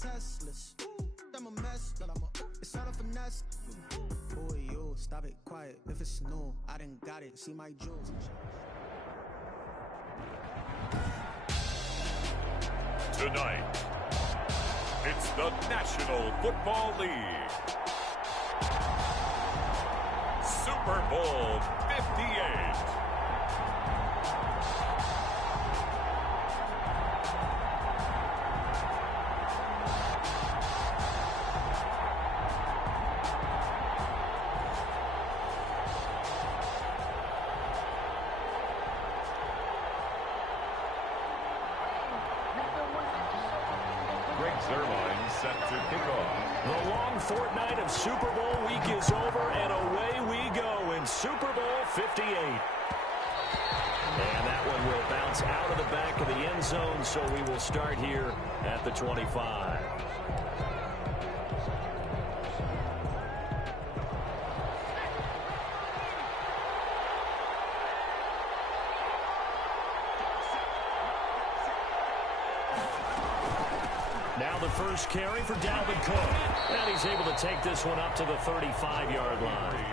Teslas. I'm a mess, but it's all a finesse. Boy, you stop it, quiet. If it's new, I didn't got it. See my jewels. Tonight, it's the National Football League Super Bowl 58. Set to kick off. The long fortnight of Super Bowl week is over, and away we go in Super Bowl 58. And that one will bounce out of the back of the end zone, so we will start here at the 25. Now the first carry for Dalvin Cook. And he's able to take this one up to the 35-yard line.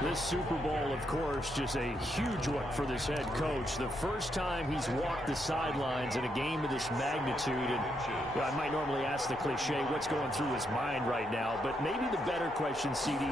This Super Bowl, of course, just a huge one for this head coach. The first time he's walked the sidelines in a game of this magnitude. And I might normally ask the cliche, what's going through his mind right now? But maybe the better question, CD,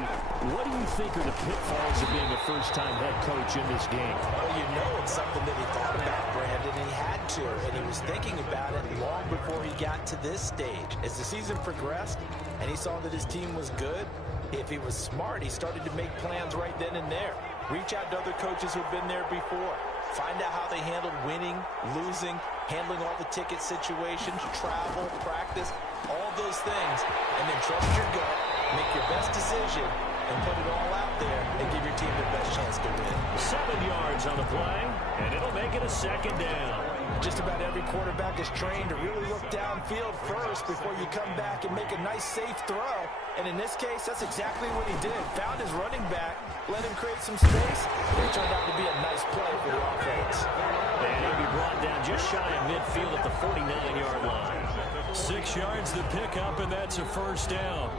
what do you think are the pitfalls of being a first-time head coach in this game? Well, you know it's something that he thought about, Brandon, and he had to. And he was thinking about it long before he got to this stage. As the season progressed and he saw that his team was good, if he was smart, he started to make plans right then and there. Reach out to other coaches who've been there before. Find out how they handled winning, losing, handling all the ticket situations, travel, practice, all those things. And then trust your gut, make your best decision, and put it all out there and give your team the best chance to win. 7 yards on the play, and it'll make it a second down. Just about every quarterback is trained to really look downfield first before you come back and make a nice, safe throw. And in this case, that's exactly what he did. Found his running back, let him create some space, and it turned out to be a nice play for the offense. And he'll be brought down just shy of midfield at the 49-yard line. 6 yards to pick up, and that's a first down.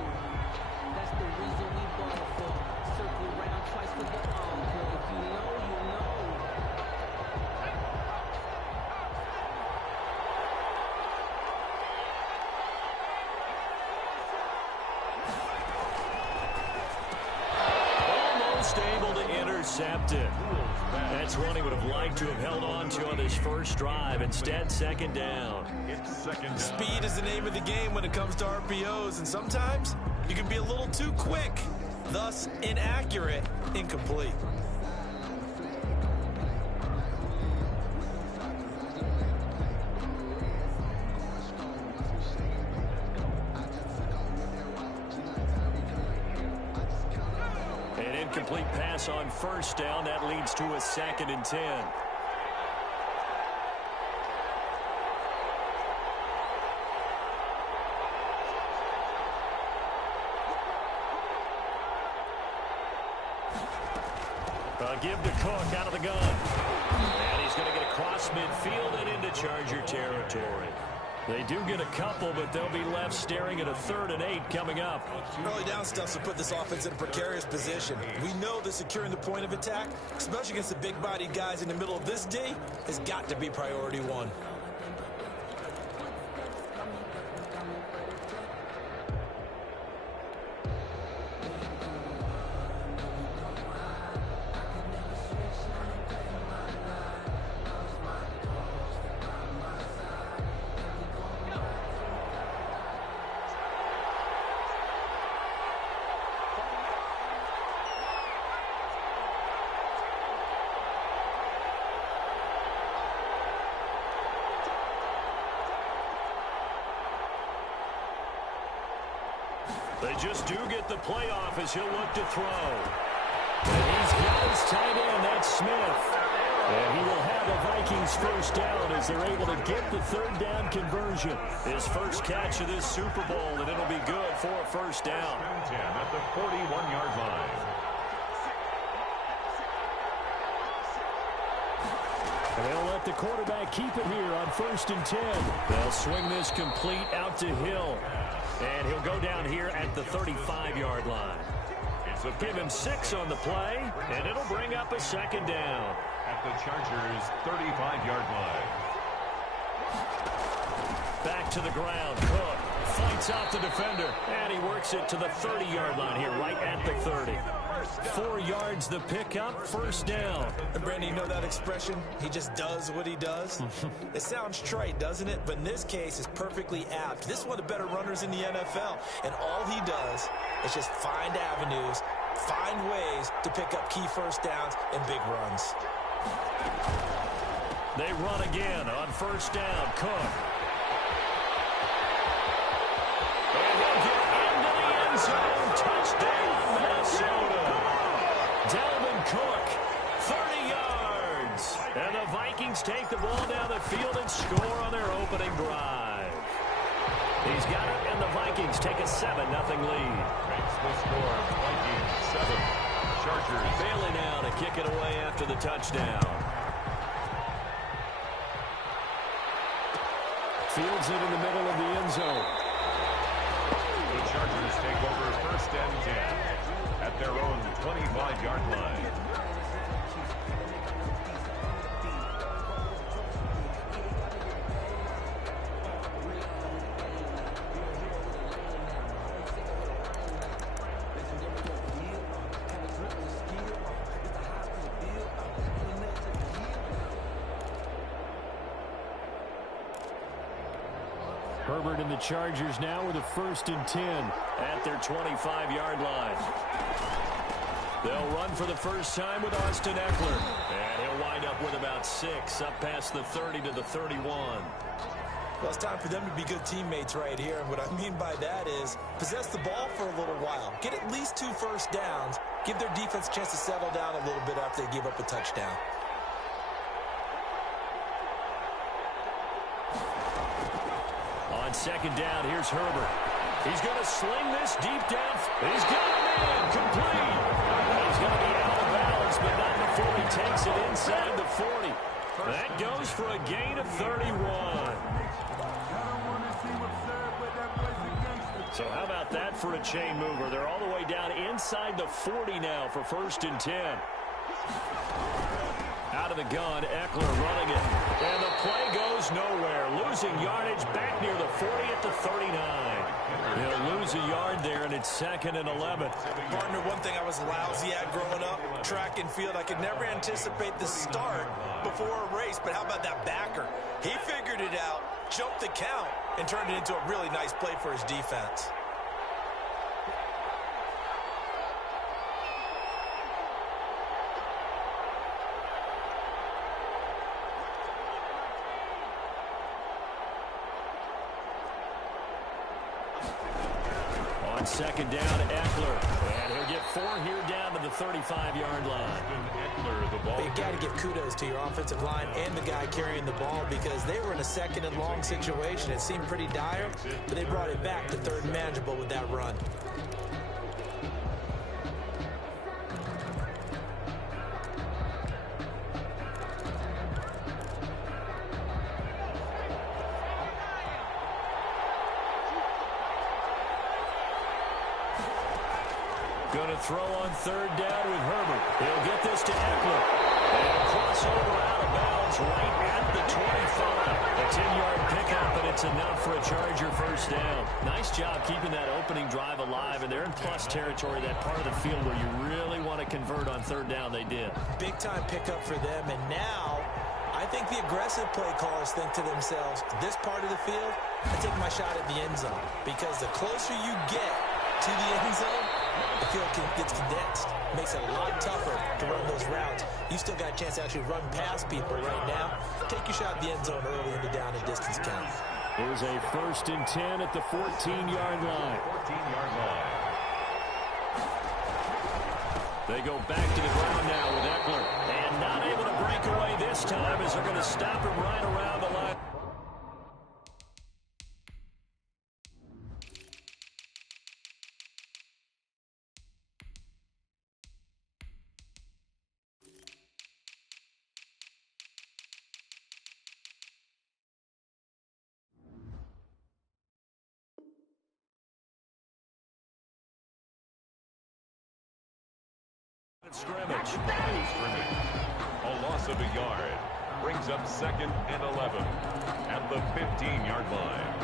That's the reason we bought for. Circle around twice for the encore. If you know, you know. Almost able to intercept it. That's one he would have liked to have held on to on his first drive. Instead, second down. Speed is the name of the game when it comes to RPOs, and sometimes you can be a little too quick, thus inaccurate, incomplete. An incomplete pass on first down. That leads to a 2nd and 10. Give to Cook out of the gun. And he's going to get across midfield and into Charger territory. They do get a couple, but they'll be left staring at a 3rd and 8 coming up. Early down stuff will put this offense in a precarious position. We know that securing the point of attack, especially against the big-bodied guys in the middle of this D, has got to be priority one. They just do get the playoff as he'll look to throw. And he's got his tight end, that's Smith. And he will have a Vikings first down as they're able to get the 3rd down conversion. His first catch of this Super Bowl, and it'll be good for a first down. 10 at the 41-yard line. And they'll let the quarterback keep it here on 1st and 10. They'll swing this complete out to Hill. And he'll go down here at the 35-yard line. So give him 6 on the play, and it'll bring up a 2nd down. At the Chargers' 35-yard line. Back to the ground. Cook fights out the defender, and he works it to the 30-yard line here, right at the 30. 4 yards the pickup, 1st down. And Brandon, you know that expression? He just does what he does? It sounds trite, doesn't it? But in this case, it's perfectly apt. This is one of the better runners in the NFL, and all he does is just find avenues, find ways to pick up key 1st downs and big runs. They run again on 1st down. Cook. And he'll get into the end zone. Touchdown, Minnesota. Dalvin Cook, 30 yards. And the Vikings take the ball down the field and score on their opening drive. He's got it, and the Vikings take a 7-0 lead. Makes the score Vikings 7. Chargers. Bailey now to kick it away after the touchdown. Fields it in the middle of the end zone. The Chargers take over 1st and 10 at their own 25-yard line. Herbert and the Chargers now with a 1st and 10 at their 25-yard line. They'll run for the first time with Austin Eckler. And he'll wind up with about 6 up past the 30 to the 31. Well, it's time for them to be good teammates right here. And what I mean by that is possess the ball for a little while. Get at least 2 1st downs. Give their defense a chance to settle down a little bit after they give up a touchdown. On 2nd down, here's Herbert. He's going to sling this deep down. He's got him in. Complete. He's going to be out of bounds, but not before he takes it inside the 40. That goes for a gain of 31. So how about that for a chain mover? They're all the way down inside the 40 now for 1st and 10. Out of the gun, Eckler running it. And the play goes nowhere. Losing yardage back near the 40 at the 39. They'll lose a yard there, and it's 2nd and 11. Partner, one thing I was lousy at growing up, track and field. I could never anticipate the start before a race, but how about that backer? He figured it out, jumped the count, and turned it into a really nice play for his defense. On 2nd down, Eckler. And he'll get 4 here down to the 35-yard line. Eckler, the ball. You got to give kudos to your offensive line and the guy carrying the ball because they were in a 2nd and long situation. It seemed pretty dire, but they brought it back to 3rd and manageable with that run. Going to throw on 3rd down with Herbert. He'll get this to Eckler. And a crossover out of bounds right at the 25. A 10-yard pickup, and it's enough for a Charger 1st down. Nice job keeping that opening drive alive, and they're in plus territory, that part of the field where you really want to convert on 3rd down. They did. Big-time pickup for them, and now I think the aggressive play callers think to themselves, this part of the field, I take my shot at the end zone. Because the closer you get to the end zone, the field gets condensed. Makes it a lot tougher to run those routes. You still got a chance to actually run past people right now. Take your shot at the end zone early in the down and distance count. Here's a 1st and 10 at the 14-yard line. 14-yard line. They go back to the ground now with Eckler. And not able to break away this time as they're going to stop him right around the line. scrimmage. A loss of a yard. Brings up 2nd and 11 at the 15-yard line.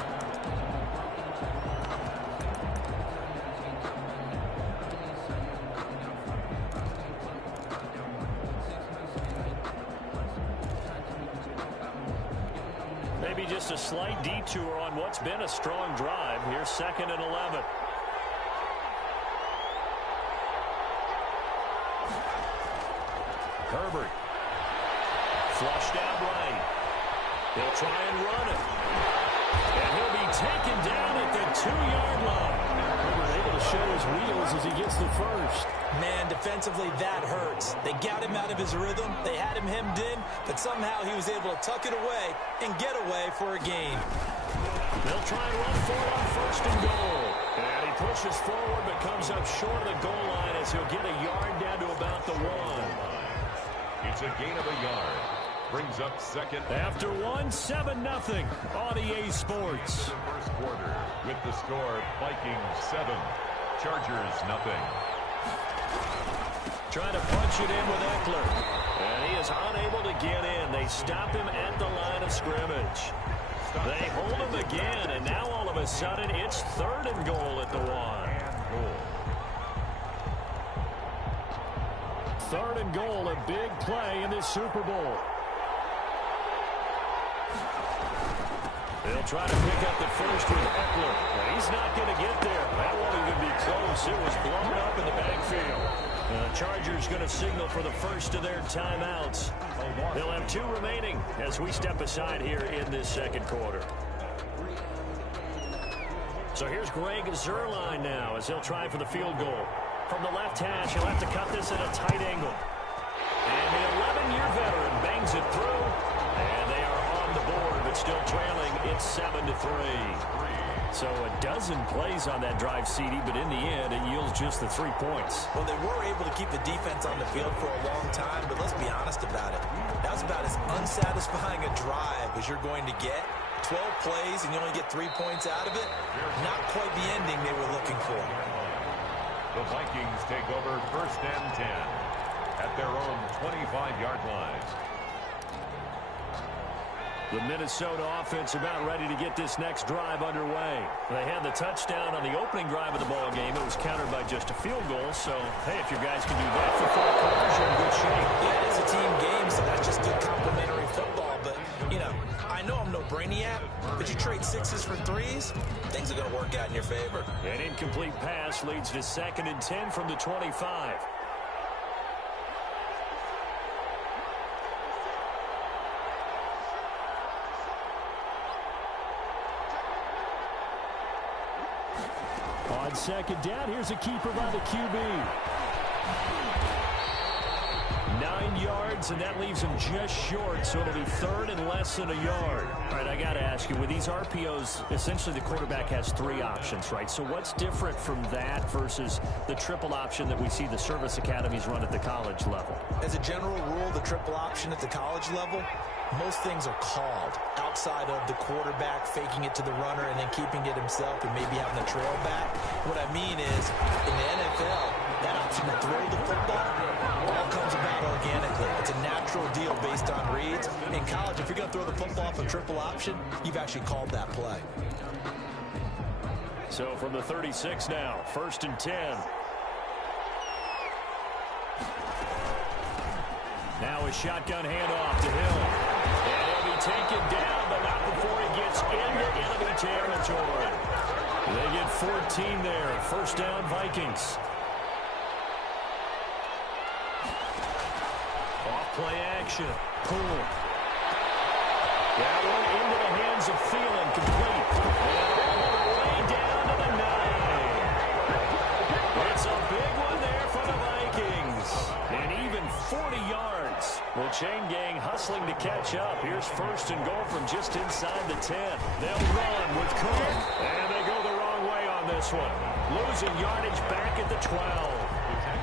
Maybe just a slight detour on what's been a strong drive. Here's 2nd and 11. Herbert. Flushed out right. He'll try and run it. And he'll be taken down at the 2-yard line. Herbert able to show his wheels as he gets the first. Man, defensively, that hurts. They got him out of his rhythm. They had him hemmed in, but somehow he was able to tuck it away and get away for a gain. They'll try and run for it on 1st and goal. And he pushes forward but comes up short of the goal line as he'll get a yard down to about the 1. It's a gain of a yard. Brings up 2nd. After 1, 7-0 on EA Sports. The first quarter with the score Vikings 7, Chargers 0. Trying to punch it in with Eckler. And he is unable to get in. They stop him at the line of scrimmage. They hold him again, and now all of a sudden it's 3rd and goal at the 1. 3rd and goal, a big play in this Super Bowl. They'll try to pick up the first with Eckler. He's not going to get there. That won't even be close. It was blown up in the backfield. The Chargers going to signal for the first of their timeouts. They'll have 2 remaining as we step aside here in this 2nd quarter. So here's Greg Zuerlein now as he'll try for the field goal. From the left hash, he'll have to cut this at a tight angle. And the 11-year veteran bangs it through. And they are on the board, but still trailing. It's 7-3. So a dozen plays on that drive, CD, but in the end, it yields just the 3 points. Well, they were able to keep the defense on the field for a long time, but let's be honest about it. That was about as unsatisfying a drive as you're going to get. 12 plays, and you only get 3 points out of it. Not quite the ending they were looking for. The Vikings take over 1st and 10 at their own 25-yard line. The Minnesota offense about ready to get this next drive underway. They had the touchdown on the opening drive of the ball game. It was countered by just a field goal. So, hey, if you guys can do that for 4 quarters, you're in good shape. Yeah, it is a team game, so that's just good complimentary football. But, you know, I know I'm no brainiac, but you trade 6s for 3s, things are going to work out in your favor. An incomplete pass leads to 2nd and 10 from the 25. On 2nd down, here's a keeper by the QB. 9 yards, and that leaves him just short, so it'll be 3rd and less than a yard. All right, I got to ask you, with these RPOs, essentially the quarterback has 3 options, right? So what's different from that versus the triple option that we see the service academies run at the college level? As a general rule, the triple option at the college level, most things are called outside of the quarterback faking it to the runner and then keeping it himself and maybe having a trail back. What I mean is, in the NFL, that option to throw the football all comes about organically. It's a natural deal based on reads. In college, if you're going to throw the football off a triple option, you've actually called that play. So from the 36 now, 1st and 10. Now a shotgun handoff to Hill. And he'll be taken down, but not before he gets into enemy territory. They get 14 there. 1st down, Vikings. Off-play action. Poole. That one into the hands of Thielen, complete. And all the way down to the 9. It's a big one there for the Vikings. And even 40 yards. Well, chain gang hustling to catch up. Here's 1st and goal from just inside the 10. They'll run with Cook. And they go the wrong way on this one. Losing yardage back at the 12.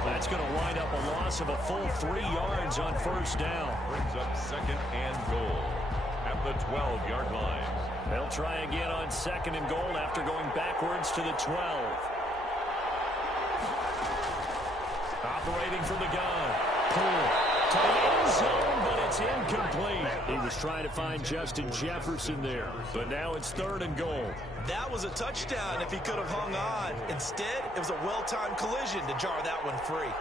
That's going to wind up a loss of a full 3 yards on 1st down. Brings up 2nd and goal at the 12-yard line. They'll try again on 2nd and goal after going backwards to the 12. Operating from the gun. Pull to the end zone, but it's incomplete. He was trying to find Justin Jefferson there, but now it's 3rd and goal. That was a touchdown if he could have hung on. Instead, it was a well-timed collision to jar that one free.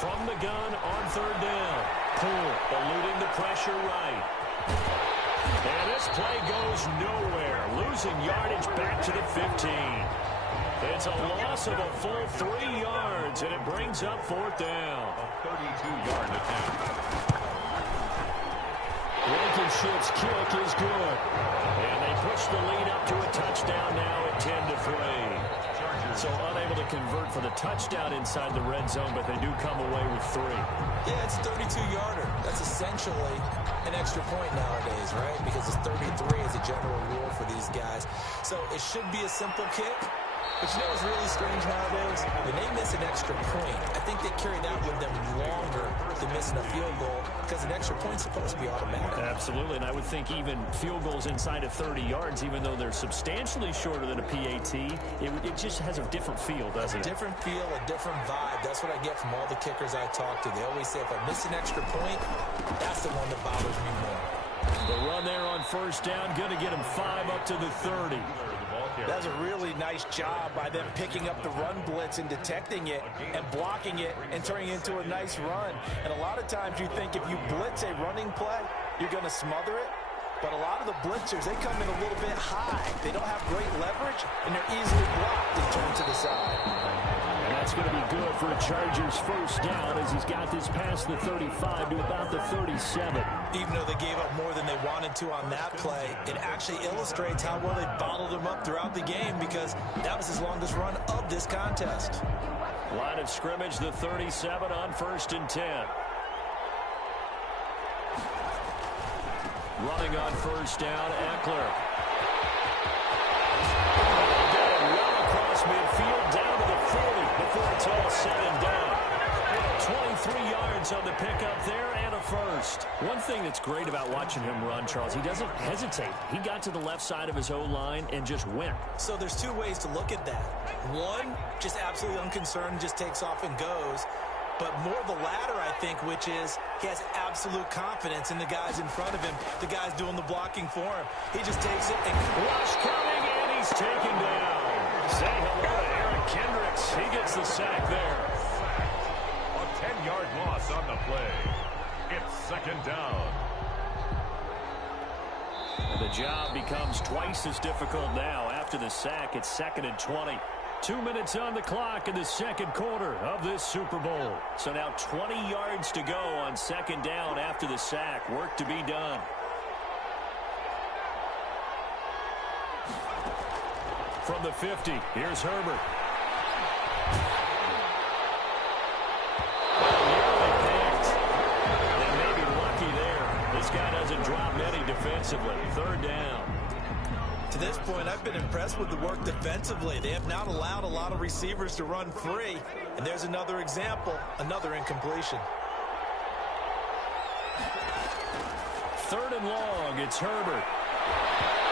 From the gun on 3rd down. Poole eluding the pressure right. And this play goes nowhere. Losing yardage back to the 15. It's a loss of a full 3 yards, and it brings up 4th down. A 32-yard attempt. Blankenship's kick is good. And they push the lead up to a touchdown now at 10-3. So unable to convert for the touchdown inside the red zone, but they do come away with 3. Yeah, it's a 32-yarder. That's essentially an extra point nowadays, right? Because it's 33 as a general rule for these guys. So it should be a simple kick. But you know what's really strange nowadays? When they miss an extra point, I think they carry that with them longer than missing a field goal because an extra point's supposed to be automatic. Absolutely, and I would think even field goals inside of 30 yards, even though they're substantially shorter than a PAT, it just has a different feel, doesn't it? A different feel, a different vibe. That's what I get from all the kickers I talk to. They always say if I miss an extra point, that's the one that bothers me more. The run there on 1st down, going to get him 5 up to the 30. That's a really nice job by them picking up the run blitz and detecting it and blocking it and turning it into a nice run. And a lot of times you think if you blitz a running play, you're going to smother it. But a lot of the blitzers, they come in a little bit high. They don't have great leverage, and they're easily blocked and turned to the side. And that's going to be good for a Chargers 1st down as he's got this past the 35 to about the 37. Even though they gave up more than they wanted to on that play, it actually illustrates how well they bottled them up throughout the game because that was his longest run of this contest. Line of scrimmage, the 37 on 1st and 10. Running on 1st down, Eckler. Well across midfield, down to the 40 before it's all said and done. 23 yards on the pickup there and a 1st. One thing that's great about watching him run, Charles, he doesn't hesitate. He got to the left side of his O-line and just went. So there's 2 ways to look at that. One, just absolutely unconcerned, just takes off and goes. But more the latter, I think, which is he has absolute confidence in the guys in front of him, the guys doing the blocking for him. He just takes it and rush coming, and he's taken down. Say hello to Eric Kendricks. He gets the sack there. A 10-yard loss on the play. It's 2nd down. And the job becomes twice as difficult now. After the sack, it's 2nd and 20. 2 minutes on the clock in the 2nd quarter of this Super Bowl. So now 20 yards to go on 2nd down after the sack. Work to be done. From the 50, here's Herbert. Nearly picked. They may be lucky there. This guy doesn't drop many defensively. 3rd down. to this point, I've been impressed with the work defensively. They have not allowed a lot of receivers to run free. And there's another example, another incompletion. 3rd and long, it's Herbert.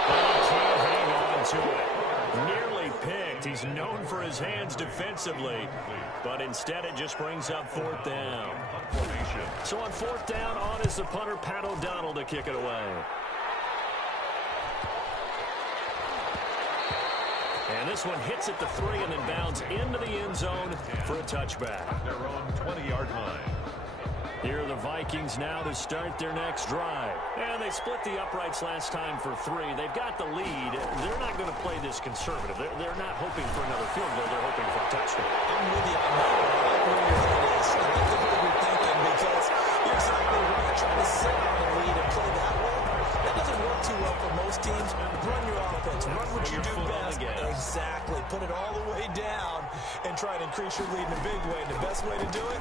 But he can't hang on to it. Nearly picked. He's known for his hands defensively, but instead it just brings up 4th down. So on 4th down, on is the punter, Pat O'Donnell, to kick it away. And this one hits at the 3 and then bounds into the end zone for a touchback. Their own 20-yard line. Here are the Vikings now to start their next drive. And they split the uprights last time for 3. They've got the lead. They're not going to play this conservative. They're not hoping for another field goal. They're hoping for a touchdown. I'm with you on that one. I like where your head is. I like the way you're thinking because you're exactly right. Trying to sit on the lead and play that way, that doesn't work too well for most teams. Run your offense. Run what you do best. Exactly. Put it all the way down and try and increase your lead in a big way. And the best way to do it,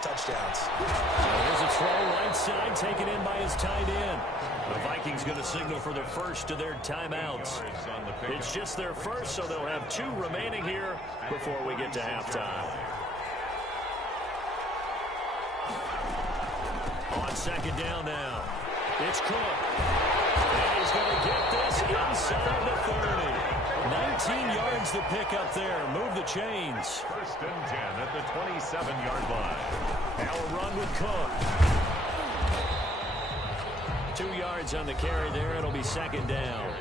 touchdowns. There's a throw right side taken in by his tight end. The Vikings going to signal for the first of their timeouts. It's just their first, so they'll have 2 remaining here before we get to halftime. On 2nd down now, it's Cook. And he's going to get this inside the 30. 19 yards to pick up there. Move the chains. 1st and 10 at the 27-yard line. Now a run with Cook. 2 yards on the carry there. It'll be 2nd down.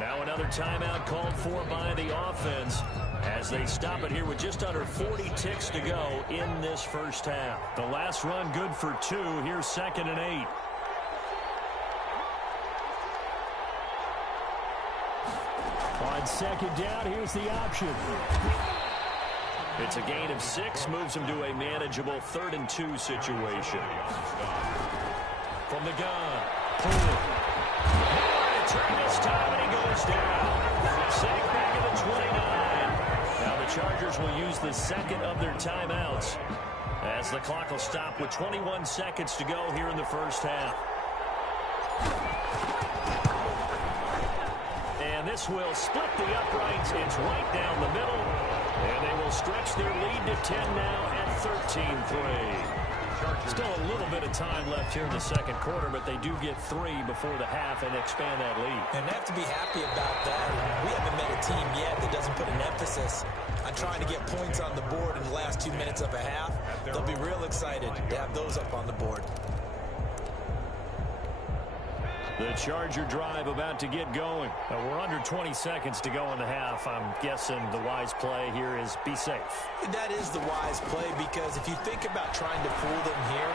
Now another timeout called for by the offense as they stop it here with just under 40 ticks to go in this first half. The last run good for 2. Here's 2nd and 8. On 2nd down, here's the option. It's a gain of 6, moves him to a manageable 3rd and 2 situation. From the gun, pull. Turn this time, and he goes down. Sack back at the 29. Now the Chargers will use the 2nd of their timeouts as the clock will stop with 21 seconds to go here in the first half. And this will split the uprights. It's right down the middle. And they will stretch their lead to 10 now at 13-3. Still a little bit of time left here in the 2nd quarter, but they do get 3 before the half and expand that lead. And they have to be happy about that. We haven't met a team yet that doesn't put an emphasis on trying to get points on the board in the last 2 minutes of a half. They'll be real excited to have those up on the board. The Charger drive about to get going. We're under 20 seconds to go in the half. I'm guessing the wise play here is be safe. That is the wise play, because if you think about trying to fool them here,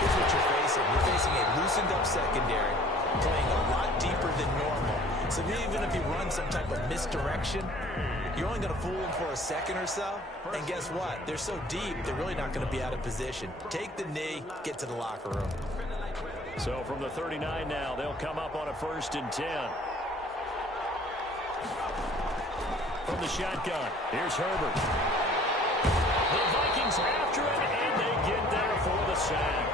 here's what you're facing. You're facing a loosened up secondary, playing a lot deeper than normal. So even if you run some type of misdirection, you're only going to fool them for a second or so. And guess what? They're so deep, they're really not going to be out of position. Take the knee, get to the locker room. So from the 39 now, they'll come up on a 1st and 10. From the shotgun, here's Herbert. The Vikings after it, and they get there for the sack.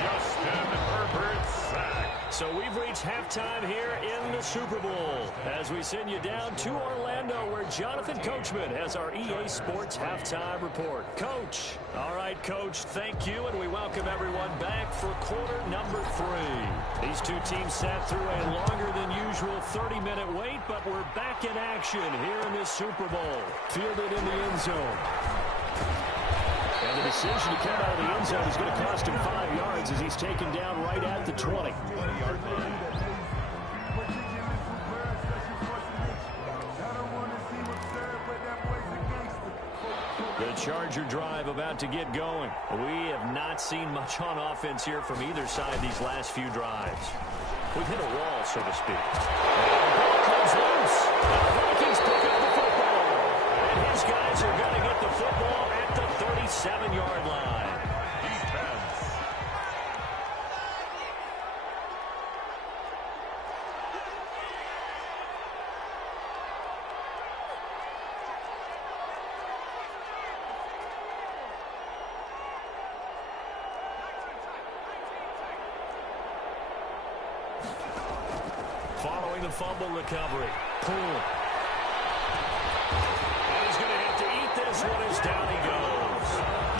Justin Herbert sack. So we've reached halftime here in the Super Bowl as we send you down to Orlando, where Jonathan Coachman has our EA Sports halftime report. Coach. All right, Coach, thank you, and we welcome everyone back for quarter number 3. These two teams sat through a longer than usual 30-minute wait, but we're back in action here in this Super Bowl. Fielded in the end zone. And the decision to come out of the end zone is going to cost him 5 yards as he's taken down right at the 20. 20-yard line. The Charger drive about to get going. We have not seen much on offense here from either side these last few drives. We've hit a wall, so to speak. And the ball comes loose. The Vikings pick up the football. And his guys are going to get the football at the 37-yard line. Defense. Following the fumble recovery. Poole. He's going to have to eat this one as down he goes.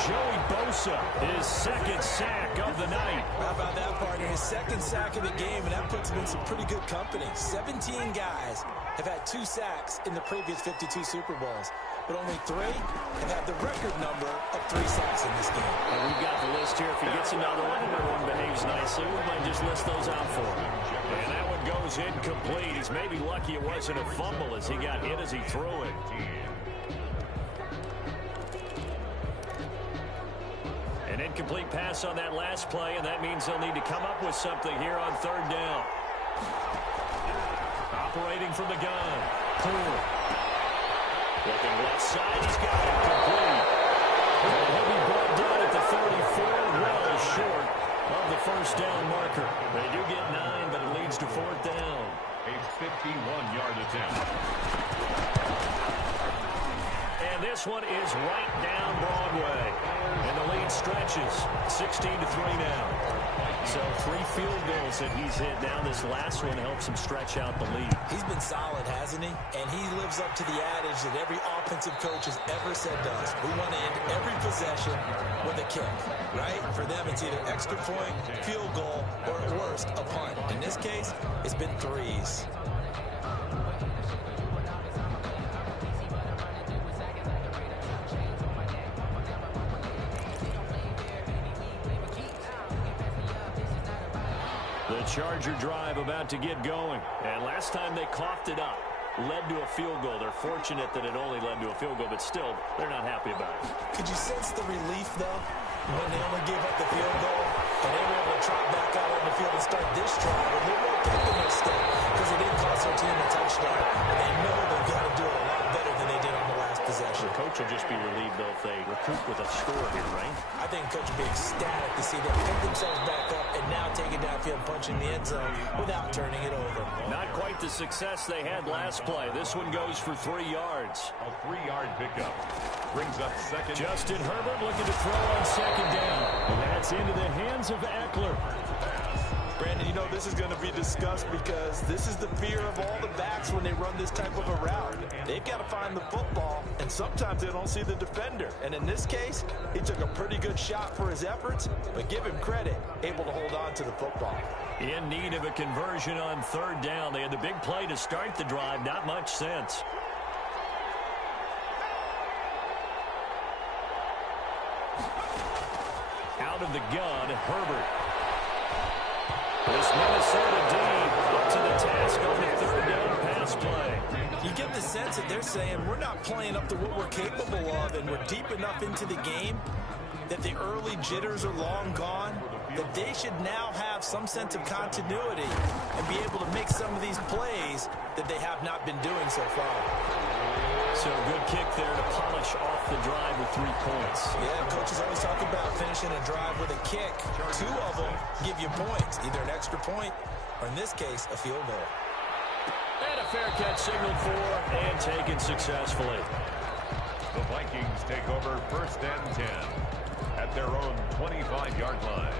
Joey Bosa, his 2nd sack of the night. How about that, partner? His 2nd sack of the game, and that puts him in some pretty good company. 17 guys have had 2 sacks in the previous 52 Super Bowls, but only 3 have had the record number of 3 sacks in this game. And we've got the list here. If he gets another one and everyone behaves nicely, we might just list those out for him. And that one goes incomplete. He's maybe lucky it wasn't a fumble as he got hit as he threw it. An incomplete pass on that last play, and that means they'll need to come up with something here on 3rd down. Operating from the gun. Poole. Looking left side, he's got it complete. And he'll be brought down at the 34, well short of the 1st down marker. They do get 9, but it leads to 4th down. A 51-yard attempt. And this one is right down Broadway. And the lead stretches 16-3 now. So 3 field goals that he's hit. Now this last one helps him stretch out the lead. He's been solid, hasn't he? And he lives up to the adage that every offensive coach has ever said to us. We want to end every possession with a kick, right? For them, it's either extra point, field goal, or at worst, a punt. In this case, it's been 3s. Charger drive about to get going. And last time they coughed it up, led to a field goal. They're fortunate that it only led to a field goal, but still, they're not happy about it. Could you sense the relief, though, when they only gave up the field goal and they were able to trot back out on the field and start this drive? And they won't take the mistake because it didn't cost their team a touchdown. And they know they've got to do it a lot better than they did on the last possession. The coach will just be relieved, though, if they recoup with a score here, right? I think the coach will be ecstatic to see them pick themselves back up and now take it downfield, punching the end zone without turning it over. Not quite the success they had last play. This one goes for 3 yards. A 3-yard pickup brings up second. Justin Herbert looking to throw on second down. And that's into the hands of Eckler. Brandon, you know this is going to be discussed because this is the fear of all the backs when they run this type of a route. They've got to find the football, and sometimes they don't see the defender. And in this case, he took a pretty good shot for his efforts, but give him credit, able to hold on to the football. In need of a conversion on third down. They had the big play to start the drive. Not much sense. Out of the gun, Herbert. This Minnesota D up to the task on the third down pass play. You get the sense that they're saying we're not playing up to what we're capable of, and we're deep enough into the game that the early jitters are long gone, that they should now have some sense of continuity and be able to make some of these plays that they have not been doing so far. So good kick there to polish off the drive with 3 points. Yeah, coaches always talk about finishing a drive with a kick. 2 of them give you points, either an extra point or, in this case, a field goal. And a fair catch signaled for and taken successfully. The Vikings take over 1st and 10 at their own 25-yard line.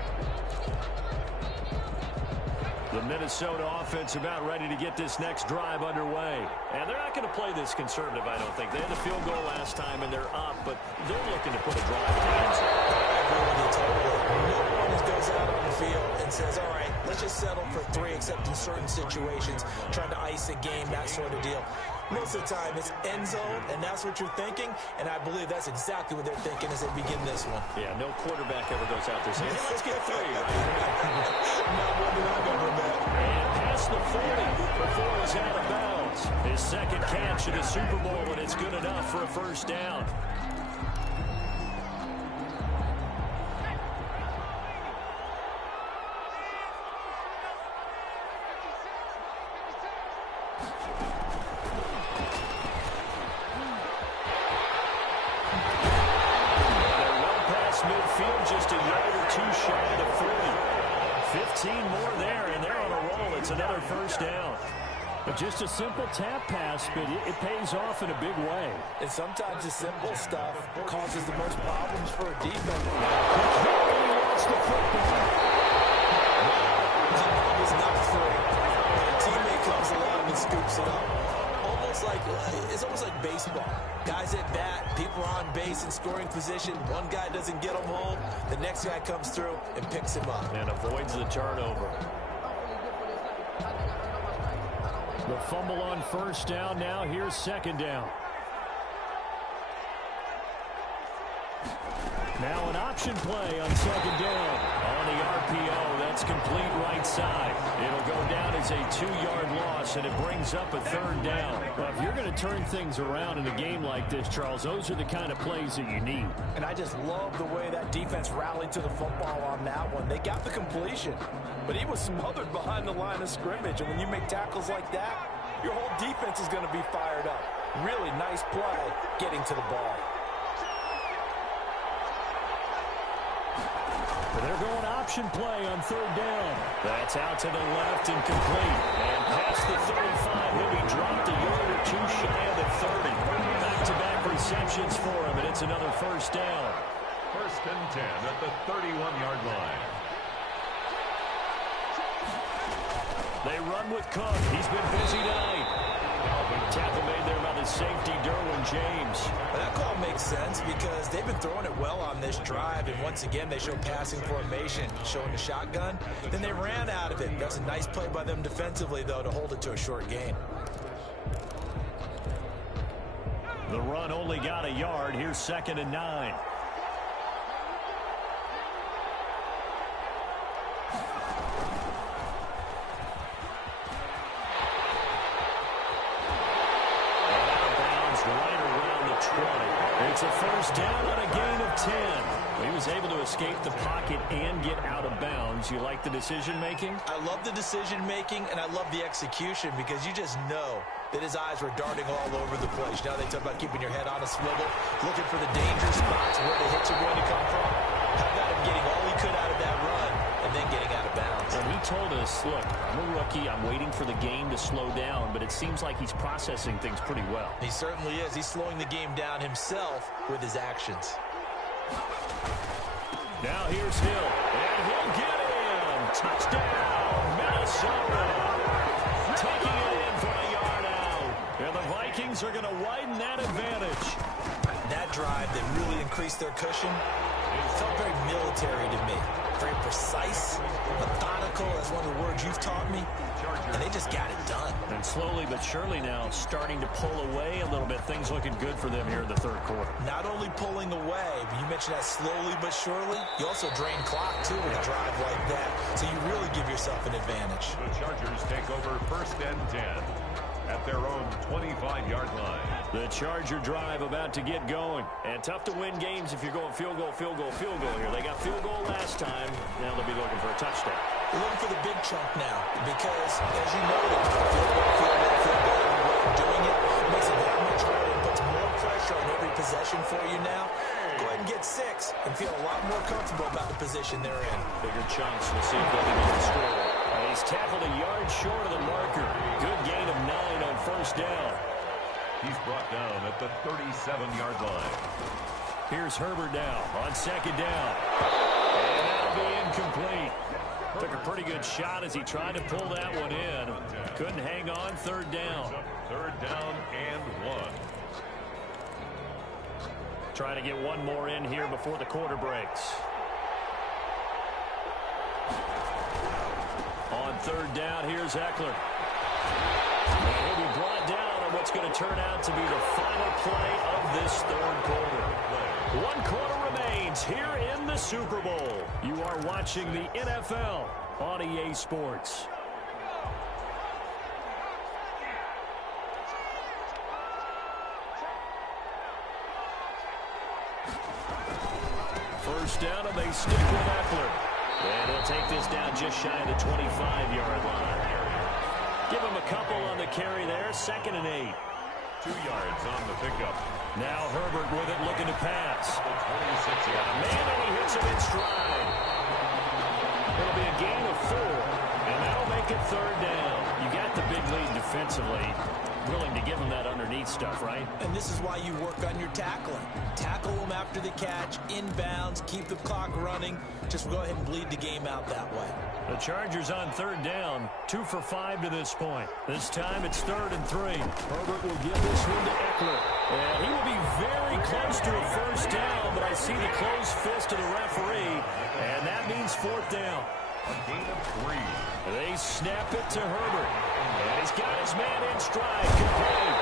The Minnesota offense about ready to get this next drive underway. And they're not going to play this conservative, I don't think. They had the field goal last time, and they're up, but they're looking to put a drive in the end zone. I agree with you totally. No one goes out on the field and says, all right, let's just settle for 3, except in certain situations, trying to ice a game, that sort of deal. Most of the time, it's end zone, and that's what you're thinking, and I believe that's exactly what they're thinking as they begin this one. Yeah, no quarterback ever goes out there saying, hey, let's get 3, right? Not one that I've ever met. And past the 40 before he's out of bounds. His second catch in the Super Bowl, and it's good enough for a first down. Midfield just a yard or 2 shy of the 40. 15 more there, and they're on a roll. It's another first down. But just a simple tap pass, but it pays off in a big way. And sometimes the simple stuff causes the most problems for a defense. He wants the football. He was not free. A teammate comes along and scoops it up. It's almost like baseball. Guys at bat, people are on base in scoring position. One guy doesn't get him home. The next guy comes through and picks him up. And avoids the turnover. The fumble on first down. Now here's second down. Now an option play on second down. On the RPO, that's complete right side. It'll go down as a 2-yard loss, and it brings up a third down. Well, if you're going to turn things around in a game like this, Charles, those are the kind of plays that you need. And I just love the way that defense rallied to the football on that one. They got the completion, but he was smothered behind the line of scrimmage. And when you make tackles like that, your whole defense is going to be fired up. Really nice play getting to the ball. They're going option play on third down. That's out to the left and complete. And past the 35, he'll be dropped a yard or 2 shy of the 30. Back-to-back receptions for him, and it's another first down. 1st and 10 at the 31-yard line. They run with Cook. He's been busy tonight. Tackle made there by the safety, Derwin James. Well, that call makes sense because they've been throwing it well on this drive, and once again they show passing formation, showing the shotgun. Then they ran out of it. That's a nice play by them defensively, though, to hold it to a short gain. The run only got a yard. Here's 2nd and 9. It's a first down on a gain of 10. He was able to escape the pocket and get out of bounds. You like the decision-making? I love the decision-making, and I love the execution because you just know that his eyes were darting all over the place. Now they talk about keeping your head on a swivel, looking for the danger spots where the hits are going to come from. How about him getting all he could out of that run and then getting out of bounds? And he told us, look, I'm a rookie. I'm waiting for the game to slow down, but it seems like he's processing things pretty well. He certainly is. He's slowing the game down himself with his actions. Now here's Hill, and he'll get in. Touchdown, Minnesota. Taking it in for a yard out. And the Vikings are going to widen that advantage. That drive that really increased their cushion, it felt very military to me. Very precise, methodical, that's one of the words you've taught me. And they just got it done. And slowly but surely now starting to pull away a little bit. Things looking good for them here in the third quarter. Not only pulling away, but you mentioned that slowly but surely. You also drain clock, too, with a drive like that. So you really give yourself an advantage. The Chargers take over first and 10 at their own 25-yard line. The Charger drive about to get going. And tough to win games if you're going field goal, field goal, field goal here. They got field goal last time. Now they'll be looking for a touchdown. They're looking for the big chunk now because, as you noted, field goal, field goal, field goal, and the way of doing it makes it that much harder and puts more pressure on every possession for you now. Go ahead and get 6 and feel a lot more comfortable about the position they're in. Bigger chunks. We'll see if they can get the score. He's tackled a yard short of the marker. Good gain of 9 on first down. He's brought down at the 37-yard line. Here's Herbert now on second down. And that'll be incomplete. Took a pretty good shot as he tried to pull that one in. Couldn't hang on. Third down. Third down and 1. Trying to get one more in here before the quarter breaks. On third down, here's Eckler. And he'll be brought down on what's going to turn out to be the final play of this third quarter. 1 quarter remains here in the Super Bowl. You are watching the NFL on EA Sports. First down, and they stick with Eckler. And he'll take this down just shy of the 25-yard line. Give him a couple on the carry there. 2nd and 8. 2 yards on the pickup. Now Herbert with it, looking to pass. 26 yards. Man, and he hits him in stride. It'll be a gain of 4, and that'll make it third down. You got the big lead defensively. Willing to give him that underneath stuff, right? And this is why you work on your tackling. Tackle them after the catch, inbounds, keep the clock running. Just go ahead and bleed the game out that way. The Chargers on third down, 2 for 5 to this point. This time it's 3rd and 3. Herbert will give this one to Eckler. And he will be very close to a first down, but I see the closed fist of the referee, and that means 4th down. A gain of 3. They snap it to Herbert. And he's got his man in stride. Complete.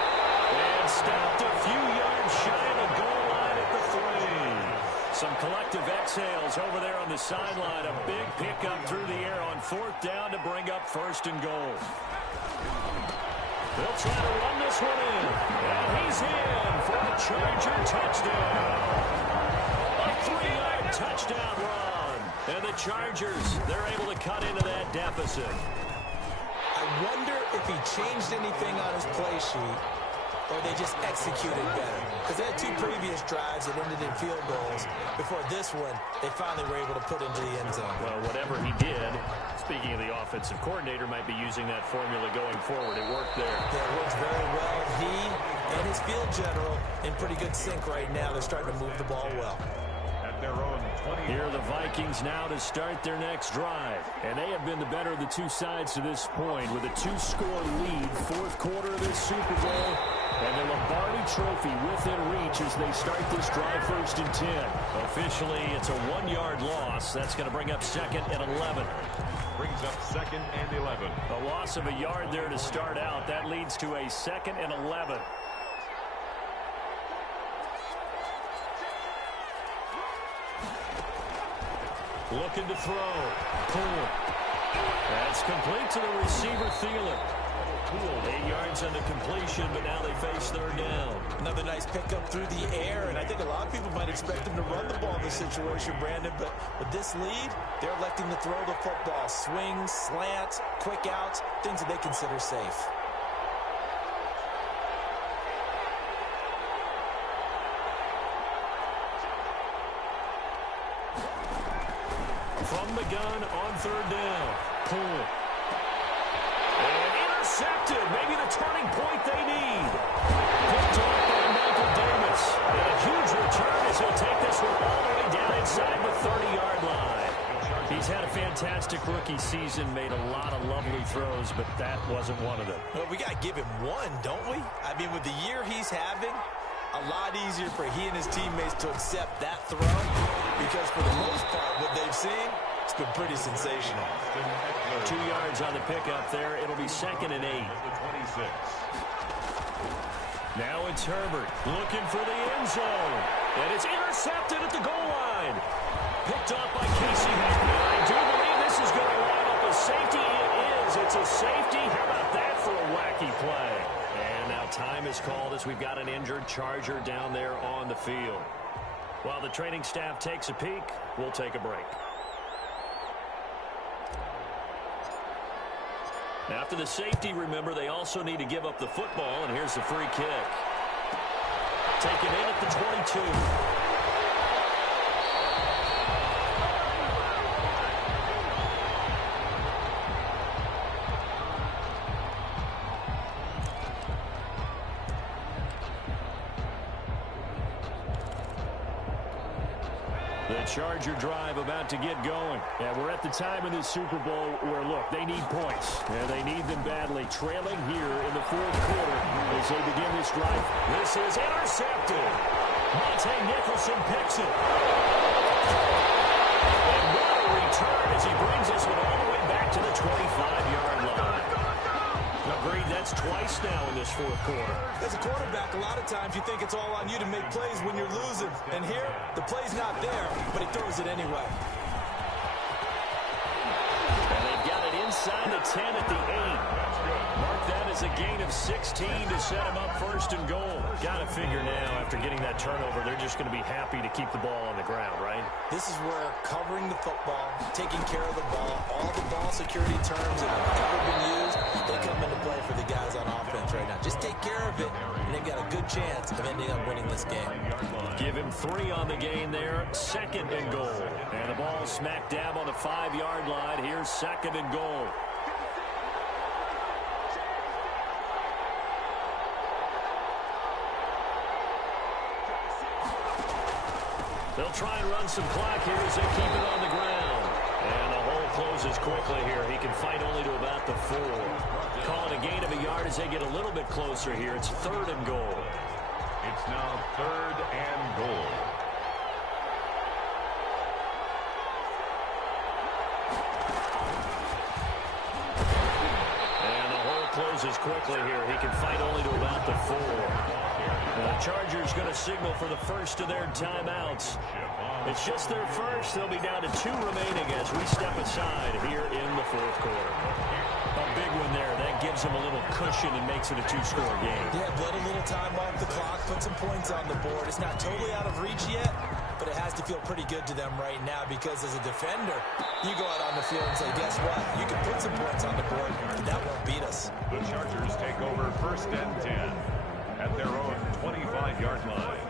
And stopped a few yards shy of the goal line at the 3. Some collective exhales over there on the sideline. A big pickup through the air on 4th down to bring up 1st and goal. They'll try to run this one in. And he's in for a Charger touchdown. A 3-yard touchdown run. And the Chargers, they're able to cut into that deficit. I wonder if he changed anything on his play sheet or they just executed better. Because they had 2 previous drives that ended in field goals. Before this one, they finally were able to put into the end zone. Well, whatever he did, speaking of the offensive coordinator, might be using that formula going forward. It worked there. Yeah, it works very well. He and his field general in pretty good sync right now. They're starting to move the ball well. Their own 20. Here are the Vikings now to start their next drive. And they have been the better of the 2 sides to this point with a 2-score lead. 4th quarter of this Super Bowl. And the Lombardi Trophy within reach as they start this drive 1st and 10. Officially, it's a 1-yard loss. That's going to bring up 2nd and 11. Brings up 2nd and 11. A loss of a yard there to start out. That leads to a 2nd and 11. Looking to throw. Pull. That's complete to the receiver, Thielen. 8 yards and a completion, but now they face third down. Another nice pickup through the air, and I think a lot of people might expect him to run the ball in this situation, Brandon, but with this lead, they're electing to throw the football. Swings, slants, quick outs, things that they consider safe. From the gun on third down. Pull. And intercepted. Maybe the turning point they need. Picked off by Michael Davis. And a huge return as he'll take this one all the way down inside the 30-yard line. He's had a fantastic rookie season, made a lot of lovely throws, but that wasn't one of them. Well, we got to give him one, don't we? I mean, with the year he's having, a lot easier for he and his teammates to accept that throw because for the most part, what they've seen, it's been pretty sensational. 2 yards on the pickup there. It'll be 2nd and 8. Now it's Herbert looking for the end zone. And it's intercepted at the goal line. Picked off by Casey Hackman. I do believe this is going to line up a safety. It is. It's a safety. How about that for a wacky play? And now time is called as we've got an injured Charger down there on the field. While the training staff takes a peek, we'll take a break. After the safety, remember, they also need to give up the football, and here's the free kick. Taken in at the 22. The Charger drive about to get going. Yeah, we're at the time in the Super Bowl where, look, they need points. And they need them badly. Trailing here in the fourth quarter as they begin this drive. This is intercepted. Monte Nicholson picks it. And what a return as he brings this one all the way back to the 25-yard line. Agreed, that's twice now in this fourth quarter. As a quarterback, a lot of times you think it's all on you to make plays when you're losing. And here, the play's not there, but he throws it anyway. And they've got it inside the 10 at the 8. Mark that as a gain of 16 to set him up 1st and goal. Got to figure now, after getting that turnover, they're just going to be happy to keep the ball on the ground, right? This is where covering the football, taking care of the ball, all the ball security terms that have ever been used, they come into play for the guys on offense right now. Just take care of it, and they've got a good chance of ending up winning this game. Give him 3 on the gain there. 2nd and goal. And the ball smack dab on the 5-yard line. Here's 2nd and goal. They'll try and run some clock here as they keep it on the ground. And the hole closes quickly here. He can fight only to about the 4. Call it a gain of a yard as they get a little bit closer here. It's 3rd and goal. It's now 3rd and goal. And the hole closes quickly here. He can fight only to about the 4. The Chargers going to signal for the first of their timeouts. It's just their first. They'll be down to 2 remaining as we step aside here in the fourth quarter. A big one there. That gives them a little cushion and makes it a 2-score game. Yeah, let a little time off the clock, put some points on the board. It's not totally out of reach yet, but it has to feel pretty good to them right now because as a defender, you go out on the field and say, guess what? You can put some points on the board, and that won't beat us. The Chargers take over 1st and 10 at their own 25-yard line.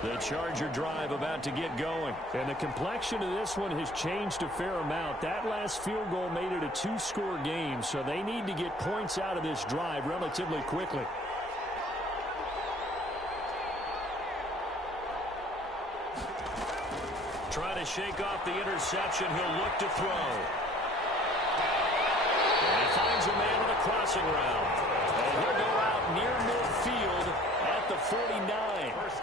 The Charger drive about to get going. And the complexion of this one has changed a fair amount. That last field goal made it a 2-score game, so they need to get points out of this drive relatively quickly. Trying to shake off the interception. He'll look to throw. And he finds a man on a crossing route. And he'll go out near midfield at the 49.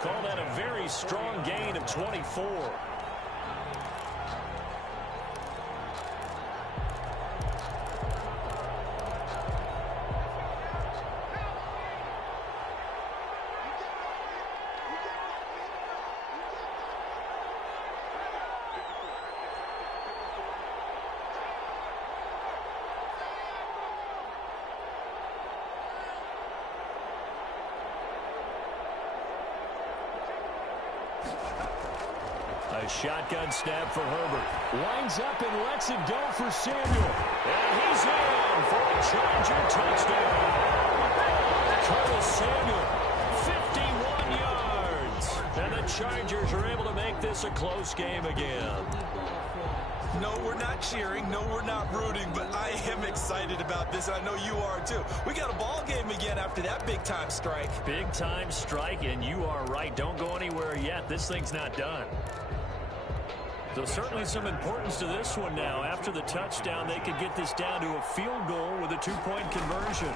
Call that a very strong gain of 24. A shotgun snap for Herbert. Winds up and lets it go for Samuel. And he's in for a Charger touchdown. Curtis Samuel, 51 yards. And the Chargers are able to make this a close game again. No, we're not cheering. No, we're not rooting. But I am excited about this, and I know you are too. We got a ball game again after that big-time strike. Big-time strike, and you are right. Don't go anywhere yet. This thing's not done. So certainly some importance to this one now. After the touchdown, they could get this down to a field goal with a two-point conversion.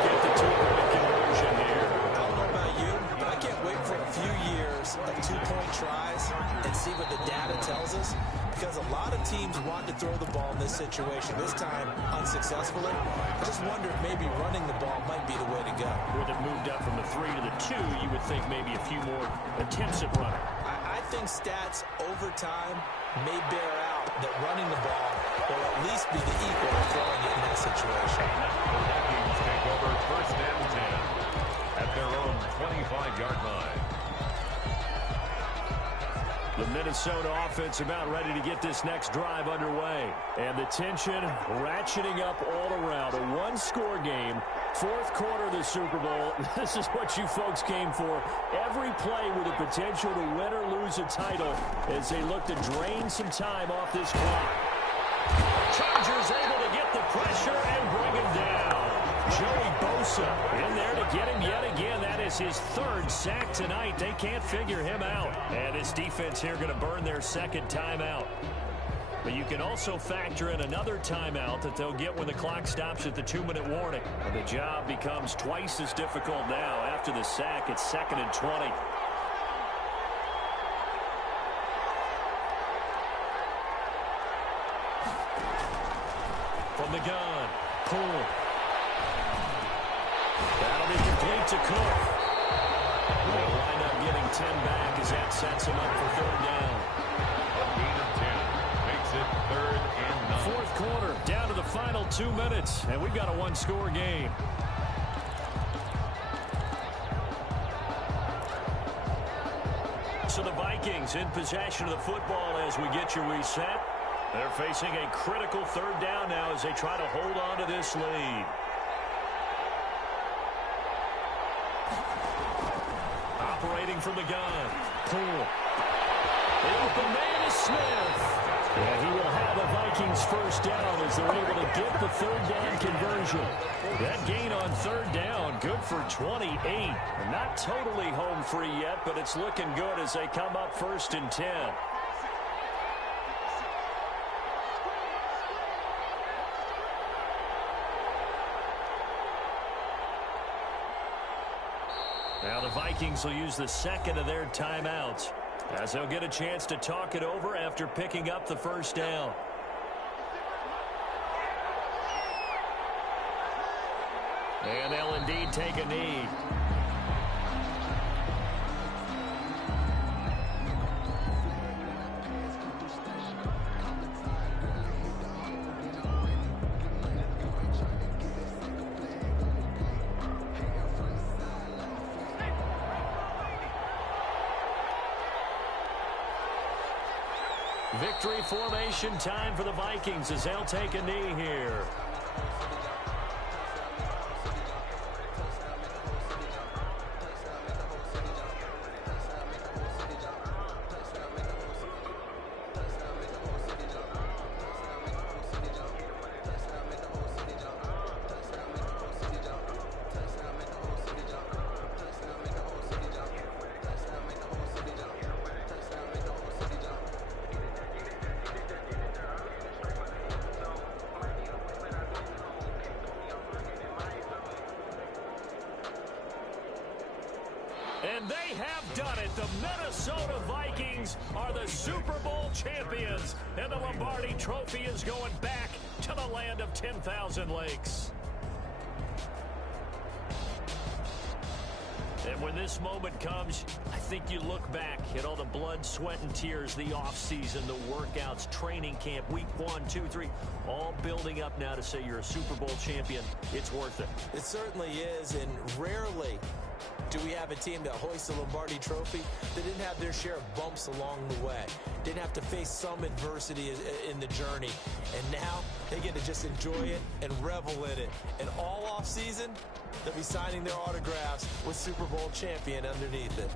Get the two-point conversion here. I don't know about you, but I can't wait for a few years of two-point tries and see what the data tells us. Because a lot of teams want to throw the ball in this situation, this time unsuccessfully. I just wonder if maybe running the ball might be the way to go. With it moved up from the 3 to the 2, you would think maybe a few more attempts at running. I think stats over time may bear out that running the ball will at least be the equal of throwing it in that situation. The Vikings take over first and 10 at their own 25-yard line. The Minnesota offense about ready to get this next drive underway. And the tension ratcheting up all around. A one-score game. Fourth quarter of the Super Bowl. This is what you folks came for. Every play with the potential to win or lose a title as they look to drain some time off this clock. Chargers able to get the pressure and bring him down. Joey Bosa in there to get him yet again. That is his third sack tonight. They can't figure him out. And this defense here going to burn their second timeout. But you can also factor in another timeout that they'll get when the clock stops at the 2-minute warning. And the job becomes twice as difficult now. After the sack, it's 2nd and 20. From the gun, Poole. That'll be complete to Cook. They'll wind up getting 10 back as that sets him up for third down. A gain of 10 makes it 3rd and 9. Fourth quarter, down to the final 2 minutes, and we've got a one-score game. So the Vikings in possession of the football as we get you reset. They're facing a critical third down now as they try to hold on to this lead. Operating from the gun. Poole. The open man is Smith. And he will have a Vikings first down as they're able to get the third down conversion. That gain on third down, good for 28. Not totally home free yet, but it's looking good as they come up 1st and 10. Now the Vikings will use the second of their timeouts as they'll get a chance to talk it over after picking up the first down. And they'll indeed take a knee. Victory formation time for the Vikings as they'll take a knee here. And they have done it. The Minnesota Vikings are the Super Bowl champions. And the Lombardi Trophy is going back to the land of 10,000 lakes. And when this moment comes, I think you look back at all the blood, sweat, and tears, the offseason, the workouts, training camp, week 1, 2, 3, all building up now to say you're a Super Bowl champion. It's worth it. It certainly is, and rarely Do we have a team that hoists the Lombardi Trophy that didn't have their share of bumps along the way, didn't have to face some adversity in the journey, and now they get to just enjoy it and revel in it. And all off season, they'll be signing their autographs with Super Bowl champion underneath it.